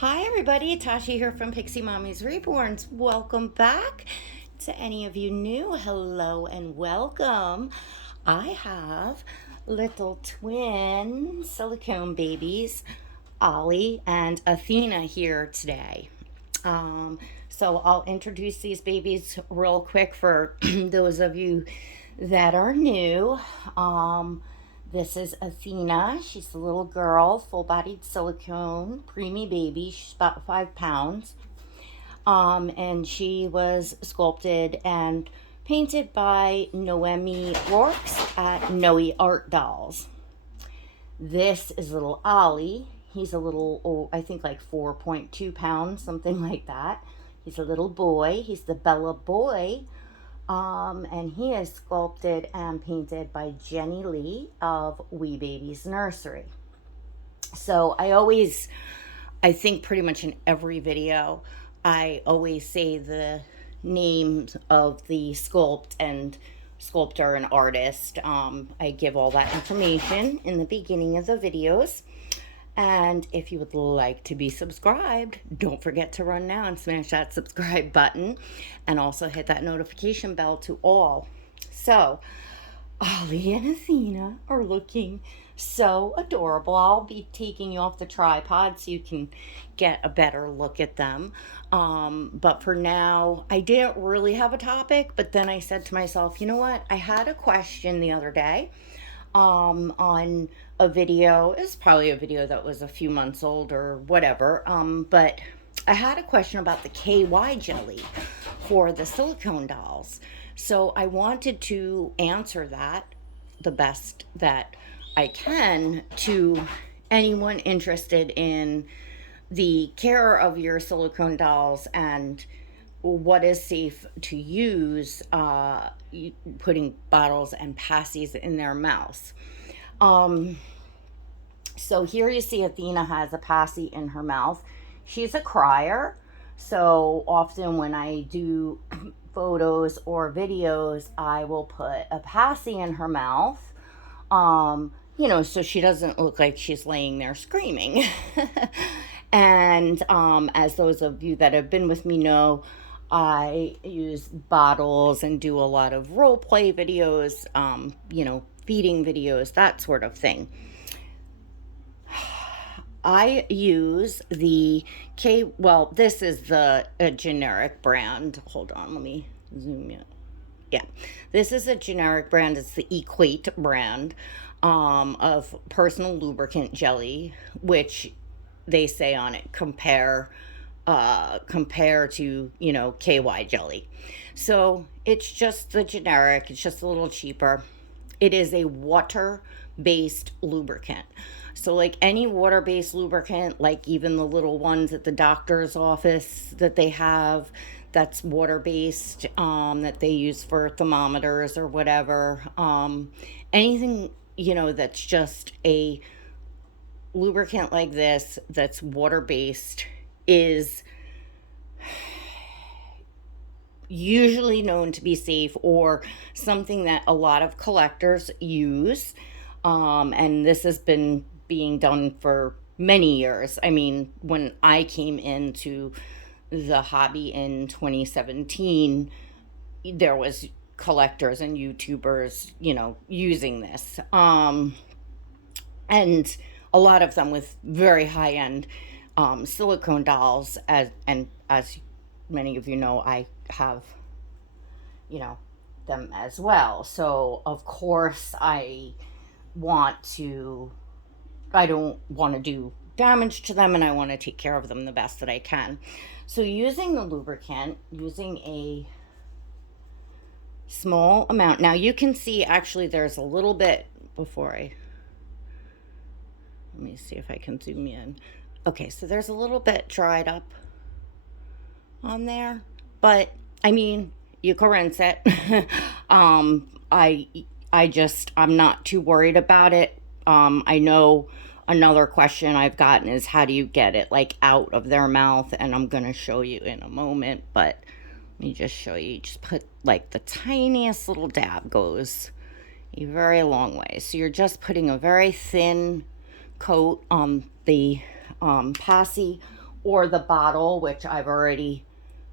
Hi everybody, Tashi here from Pixie Mommy's Reborns. Welcome back. To any of you new, hello and welcome. I have little twin silicone babies, Ollie and Athena, here today. So I'll introduce these babies real quick for those of you that are new. This is Athena. She's a little girl, full-bodied silicone, preemie baby. She's about 5 pounds. And she was sculpted and painted by Noemie Roarks at Noe Art Dolls. This is little Ollie. He's a little, I think like 4.2 pounds, something like that. He's a little boy. He's the Bella boy. And he is sculpted and painted by Jennie Lee of Wee Baby's Nursery. So I think pretty much in every video, I always say the names of the sculpt and sculptor and artist. I give all that information in the beginning of the videos. And if you would like to be subscribed, don't forget to run now and smash that subscribe button and also hit that notification bell to all. So, Ollie and Athena are looking so adorable. I'll be taking you off the tripod so you can get a better look at them. But for now, I didn't really have a topic, but then I said to myself, you know what? I had a question the other day on a video. It's probably a video that was a few months old or whatever. But I had a question about the KY jelly for the silicone dolls. So I wanted to answer that the best that I can to anyone interested in the care of your silicone dolls and what is safe to use putting bottles and pacies in their mouths. So here you see Athena has a passy in her mouth. She's a crier, so often when I do photos or videos, I will put a passy in her mouth, so she doesn't look like she's laying there screaming. And as those of you that have been with me know, I use bottles and do a lot of role play videos, feeding videos, that sort of thing. I use the this is the generic brand. Hold on, let me zoom in. Yeah, this is a generic brand. It's the Equate brand of personal lubricant jelly, which they say on it compare to KY jelly. So it's just the generic. It's just a little cheaper. It is a water-based lubricant. So like any water-based lubricant, like even the little ones at the doctor's office that they have, that's water-based, that they use for thermometers or whatever. Anything, that's just a lubricant like this that's water-based is usually known to be safe or something that a lot of collectors use. And this has been being done for many years. I mean, when I came into the hobby in 2017, there was collectors and YouTubers, using this. And a lot of them with very high-end silicone dolls, as many of you know, I have, them as well. So of course I don't want to do damage to them, and I want to take care of them the best that I can. So using the lubricant, using a small amount. Now you can see actually there's a little bit let me see if I can zoom in. Okay, so there's a little bit dried up on there, but I mean, you can rinse it. I'm not too worried about it. I know another question I've gotten is how do you get it like out of their mouth, and I'm going to show you in a moment, but let me just show you. Just put like the tiniest little dab goes a very long way. So you're just putting a very thin coat on the passy or the bottle, which I've already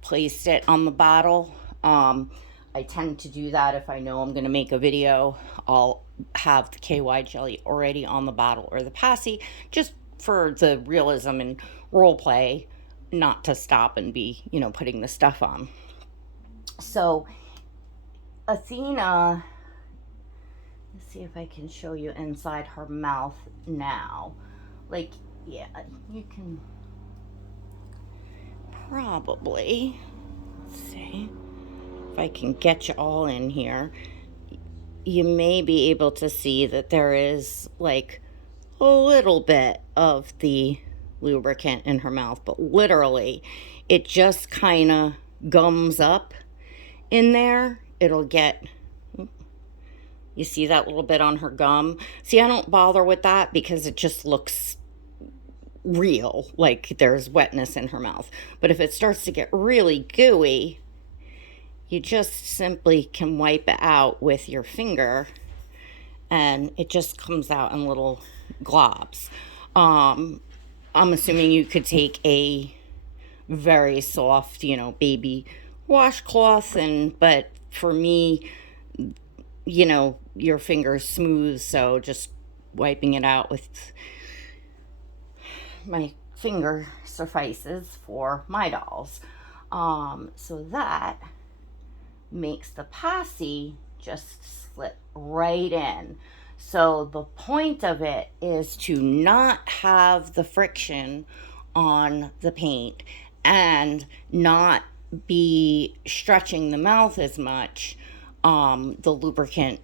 placed it on the bottle. I tend to do that if I know I'm going to make a video. I'll have the KY jelly already on the bottle or the passy, just for the realism and role play, not to stop and be, putting the stuff on. So Athena, let's see if I can show you inside her mouth now. Like, yeah, you can probably, let's see if I can get you all in here. You may be able to see that there is like a little bit of the lubricant in her mouth, but literally it just kind of gums up in there. It'll get, you see that little bit on her gum? See, I don't bother with that because it just looks real, like there's wetness in her mouth. But if it starts to get really gooey, you just simply can wipe it out with your finger and it just comes out in little globs. I'm assuming you could take a very soft, baby washcloth, but for me, your finger's smooth, so just wiping it out with my finger suffices for my dolls. So that makes the passy just slip right in. So the point of it is to not have the friction on the paint and not be stretching the mouth as much. The lubricant,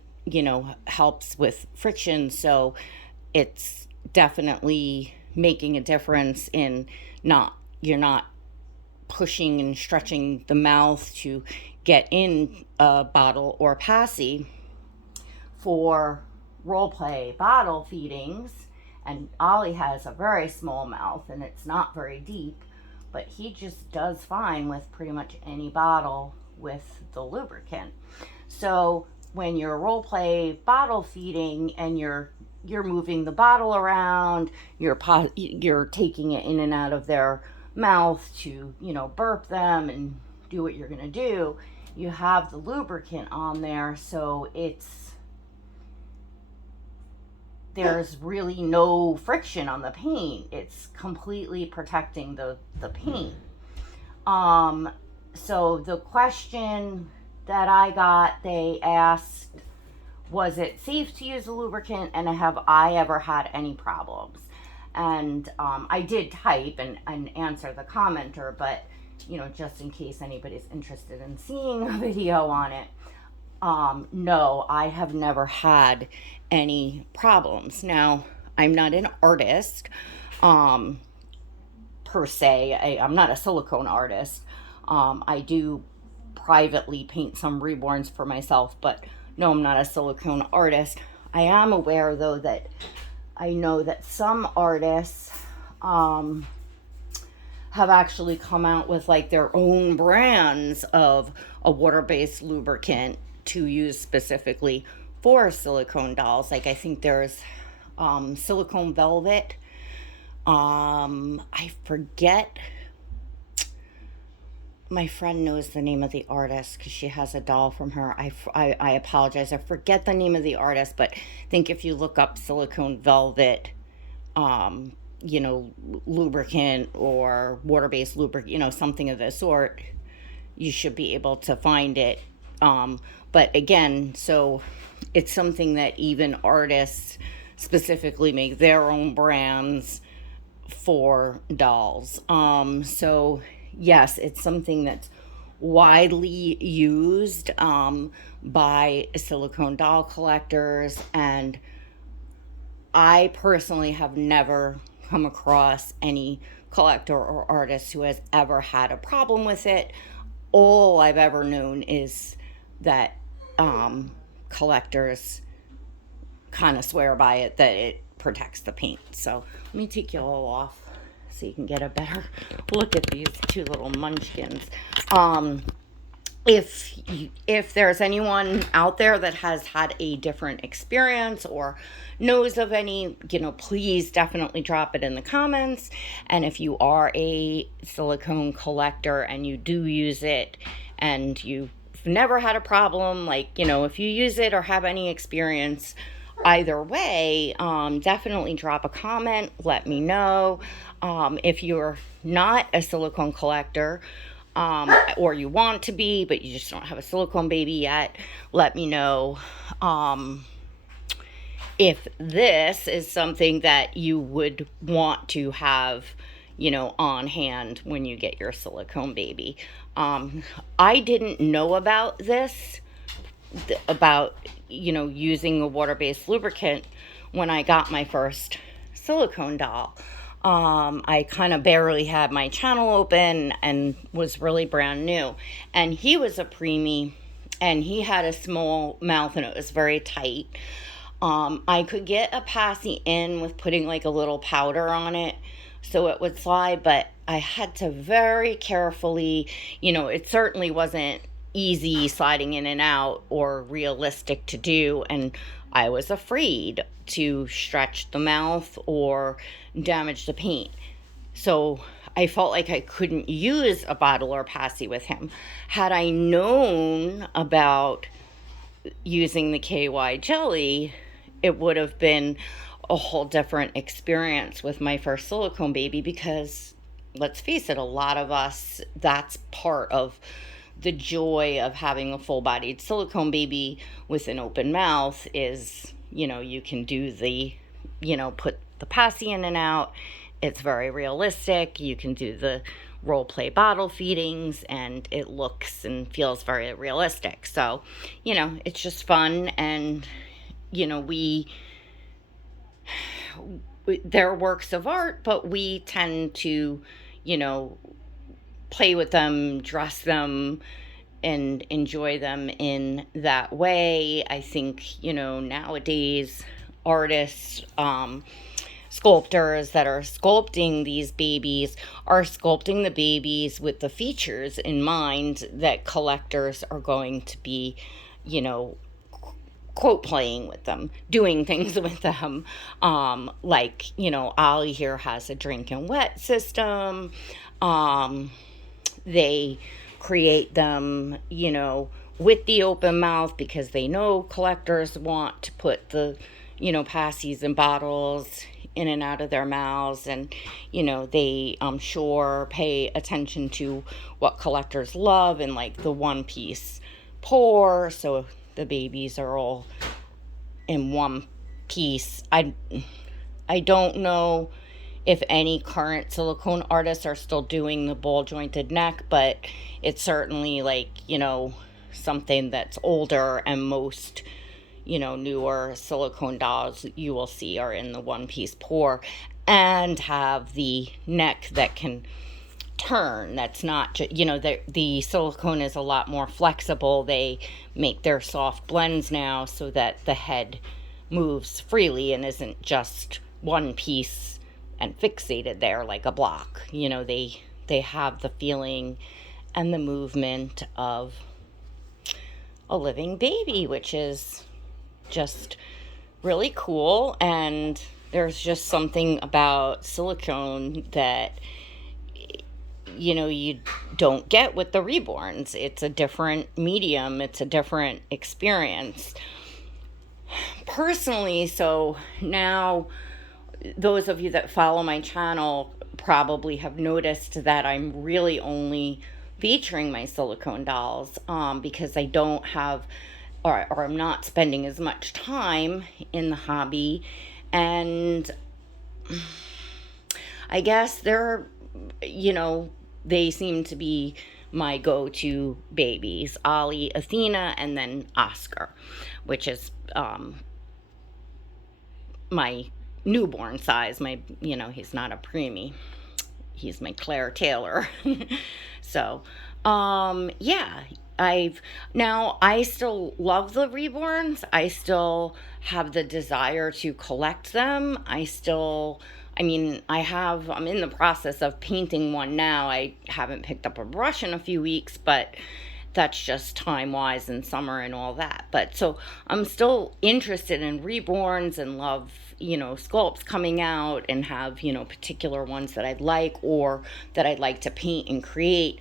helps with friction, so it's definitely making a difference in you're not pushing and stretching the mouth to get in a bottle or passy. For role play bottle feedings, and Ollie has a very small mouth and it's not very deep, but he just does fine with pretty much any bottle with the lubricant. So when you're role play bottle feeding and you're moving the bottle around, you're taking it in and out of their mouth to, burp them and do what you're going to do, you have the lubricant on there, so there's really no friction on the paint. It's completely protecting the paint. So the question that I got, they asked, was it safe to use a lubricant, and have I ever had any problems? And I did type and answer the commenter, but just in case anybody's interested in seeing a video on it, no, I have never had any problems. Now, I'm not an artist per se. I'm not a silicone artist. I do privately paint some Reborns for myself, but no, I'm not a silicone artist. I am aware, though, that I know that some artists have actually come out with like their own brands of a water-based lubricant to use specifically for silicone dolls. Like I think there's silicone velvet. I forget. My friend knows the name of the artist because she has a doll from her. I apologize. I forget the name of the artist, but I think if you look up silicone velvet, lubricant or water-based lubricant, something of the sort, you should be able to find it. But again, so it's something that even artists specifically make their own brands for dolls. So yes, it's something that's widely used by silicone doll collectors, and I personally have never come across any collector or artist who has ever had a problem with it. All I've ever known is that collectors kind of swear by it, that it protects the paint. So let me take you all off so you can get a better look at these two little munchkins. if there's anyone out there that has had a different experience or knows of any, please definitely drop it in the comments. And if you are a silicone collector and you do use it and you've never had a problem, like, if you use it or have any experience either way, definitely drop a comment, let me know. If you're not a silicone collector, or you want to be, but you just don't have a silicone baby yet, let me know if this is something that you would want to have, on hand when you get your silicone baby. I didn't know about this, about, using a water-based lubricant when I got my first silicone doll. I kind of barely had my channel open and was really brand new. And he was a preemie, and he had a small mouth and it was very tight. I could get a passy in with putting like a little powder on it so it would slide, but I had to very carefully, it certainly wasn't easy sliding in and out or realistic to do, and I was afraid to stretch the mouth or damage the paint. So I felt like I couldn't use a bottle or passy with him. Had I known about using the KY jelly, it would have been a whole different experience with my first silicone baby, because let's face it, a lot of us, that's part of the joy of having a full-bodied silicone baby with an open mouth is, you can do the, put the passy in and out. It's very realistic. You can do the role play bottle feedings and it looks and feels very realistic. So, it's just fun. And, they're works of art, but we tend to, play with them, dress them, and enjoy them in that way. I think, nowadays artists, sculptors that are sculpting these babies are sculpting the babies with the features in mind that collectors are going to be, quote playing with them, doing things with them. Like, Ollie here has a drink and wet system. They create them, with the open mouth because they know collectors want to put the, pacies and bottles in and out of their mouths. And, they, I'm sure, pay attention to what collectors love and like the one piece pour. So the babies are all in one piece. I don't know if any current silicone artists are still doing the ball jointed neck, but it's certainly like, something that's older, and most, newer silicone dolls you will see are in the one piece pour and have the neck that can turn. That's not the silicone is a lot more flexible. They make their soft blends now so that the head moves freely and isn't just one piece and fixated there like a block. They have the feeling and the movement of a living baby, which is just really cool. And there's just something about silicone that, you don't get with the Reborns. It's a different medium. It's a different experience. Personally, so now those of you that follow my channel probably have noticed that I'm really only featuring my silicone dolls because I don't have, or I'm not spending as much time in the hobby. And I guess they're, they seem to be my go-to babies, Ollie, Athena, and then Oscar, which is my newborn size. He's not a preemie. He's my Claire Taylor. So, yeah, I still love the Reborns. I still have the desire to collect them. I'm in the process of painting one now. I haven't picked up a brush in a few weeks, but that's just time-wise and summer and all that. But so I'm still interested in Reborns and love, sculpts coming out and have, particular ones that I'd like or that I'd like to paint and create.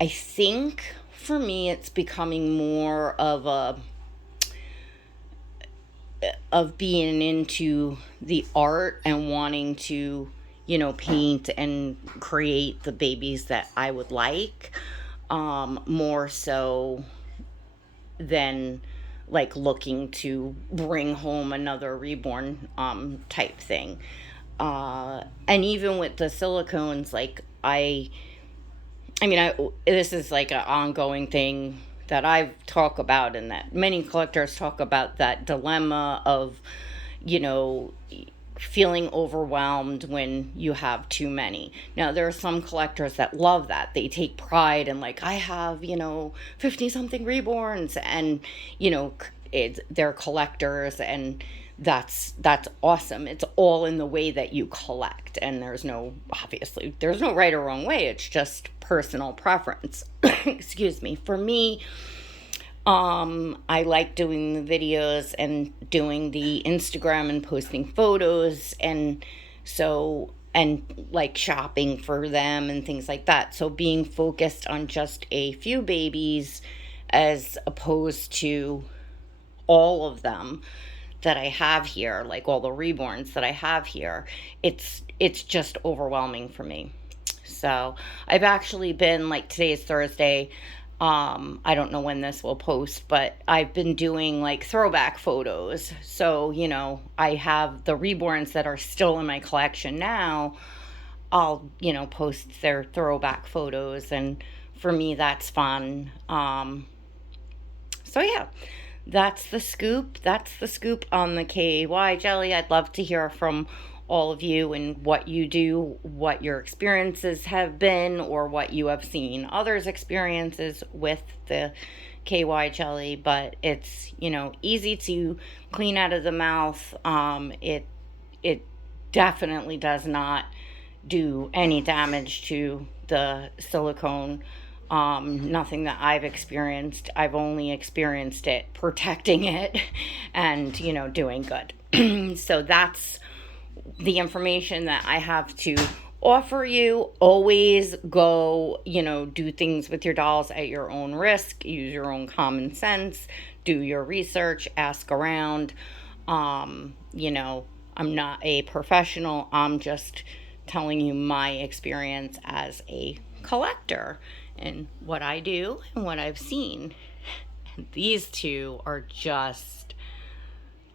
I think for me it's becoming more of being into the art and wanting to, paint and create the babies that I would like, more so than like looking to bring home another reborn type thing. And even with the silicones, like this is like an ongoing thing that I've talked about and that many collectors talk about, that dilemma of, feeling overwhelmed when you have too many. Now, there are some collectors that love that. They take pride in, like, I have, 50 something reborns, and, they're collectors, and that's awesome. It's all in the way that you collect, and there's no right or wrong way. It's just personal preference. Excuse me. For me, I like doing the videos and doing the Instagram and posting photos, and like shopping for them and things like that. So being focused on just a few babies as opposed to all of them that I have here, like all the reborns that I have here, it's just overwhelming for me. So I've actually been, like, today's Thursday. I don't know when this will post, but I've been doing like throwback photos. So, I have the reborns that are still in my collection now. I'll, post their throwback photos, and for me, that's fun. So yeah, that's the scoop. That's the scoop on the KY jelly. I'd love to hear from all of you and what you do, what your experiences have been, or what you have seen others' experiences with the KY jelly. But it's, easy to clean out of the mouth. It definitely does not do any damage to the silicone. Nothing that I've experienced. I've only experienced it protecting it and, doing good. So that's the information that I have to offer you. Always go, do things with your dolls at your own risk. Use your own common sense. Do your research. Ask around. I'm not a professional. I'm just telling you my experience as a collector and what I do and what I've seen. And these two are just,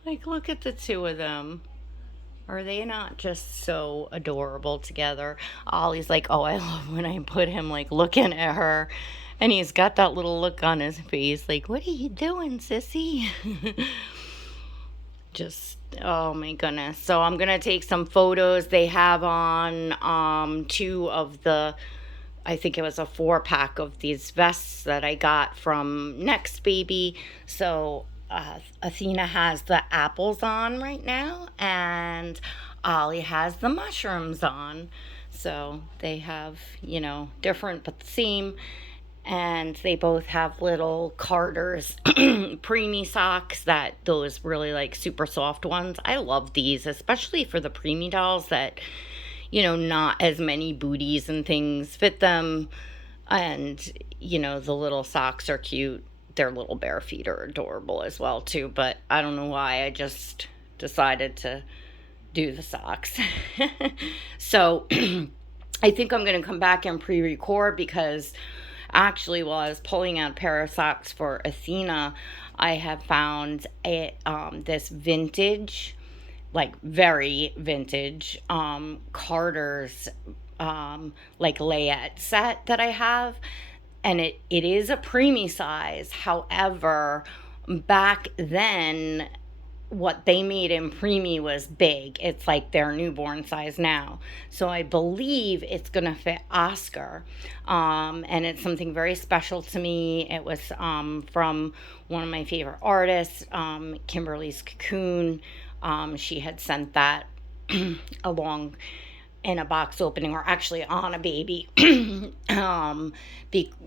like, look at the two of them. Are they not just so adorable together? Ollie's like, oh, I love when I put him, like, looking at her. And he's got that little look on his face, like, what are you doing, sissy? Just, oh my goodness. So I'm going to take some photos. They have on two of the, I think it was a 4-pack of these vests that I got from Next Baby. So Athena has the apples on right now, and Ollie has the mushrooms on. So they have, different but the same. And they both have little Carter's preemie socks, those really, like, super soft ones. I love these, especially for the preemie dolls that, not as many booties and things fit them. And, the little socks are cute. Their little bare feet are adorable as well, too. But I don't know why I just decided to do the socks. So I think I'm going to come back and pre-record, because actually, while I was pulling out a pair of socks for Athena, I have found this vintage, like very vintage, Carter's like layette set that I have. And it is a preemie size. However, back then, what they made in preemie was big. It's like their newborn size now. So I believe it's going to fit Oscar. And it's something very special to me. It was from one of my favorite artists, Kimberly's Cocoon. She had sent that along in a box opening, or actually on a baby,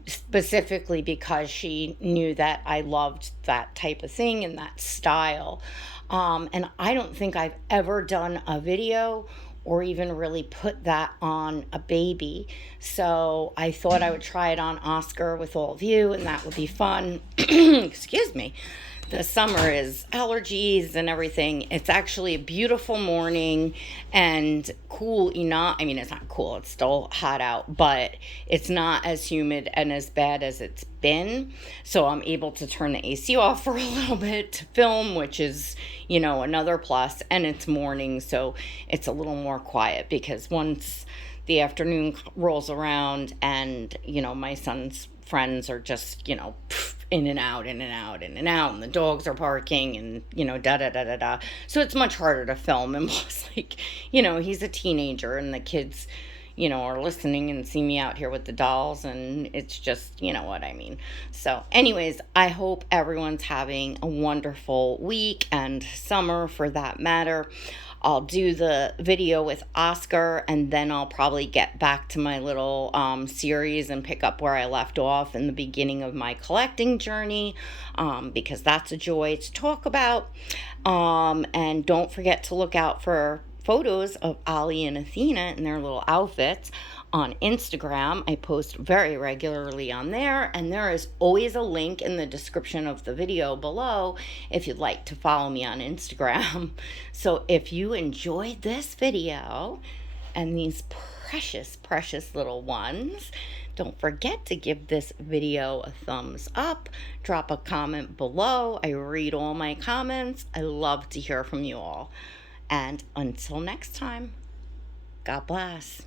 specifically because she knew that I loved that type of thing and that style. And I don't think I've ever done a video or even really put that on a baby. So I thought I would try it on Oscar with all of you, and that would be fun. Excuse me. The summer is allergies and everything. It's actually a beautiful morning and cool enough. I mean, it's not cool. It's still hot out, but it's not as humid and as bad as it's been. So I'm able to turn the AC off for a little bit to film, which is, you know, another plus. And it's morning, so it's a little more quiet, because once the afternoon rolls around and, you know, my son's friends are just, you know, in and out, in and out, in and out, and the dogs are barking, and, you know, da-da-da-da-da. So it's much harder to film, and plus, like, you know, he's a teenager, and the kids, you know, are listening and see me out here with the dolls, and it's just, you know what I mean. So anyways, I hope everyone's having a wonderful week and summer for that matter. I'll do the video with Oscar, and then I'll probably get back to my little series and pick up where I left off in the beginning of my collecting journey, because that's a joy to talk about. And don't forget to look out for photos of Ollie and Athena in their little outfits on Instagram. I post very regularly on there, and there is always a link in the description of the video below if you'd like to follow me on Instagram. So if you enjoyed this video and these precious little ones, don't forget to give this video a thumbs up. Drop a comment below. I read all my comments. I love to hear from you all. And until next time, God bless.